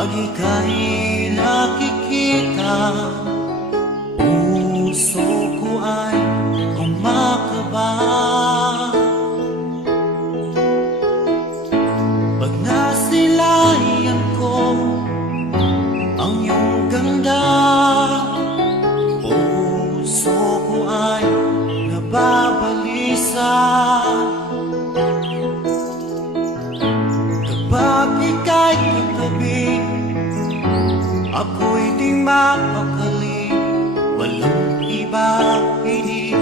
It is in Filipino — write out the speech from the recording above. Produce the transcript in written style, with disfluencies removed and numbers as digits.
Pag ika'y nakikita, puso ko ay kumakaba. Pag nasilayan ko ang iyong ganda, puso ko ay nababalisa. Kapag ika'y katabi, ako'y di mapakali. Walang iba, hindi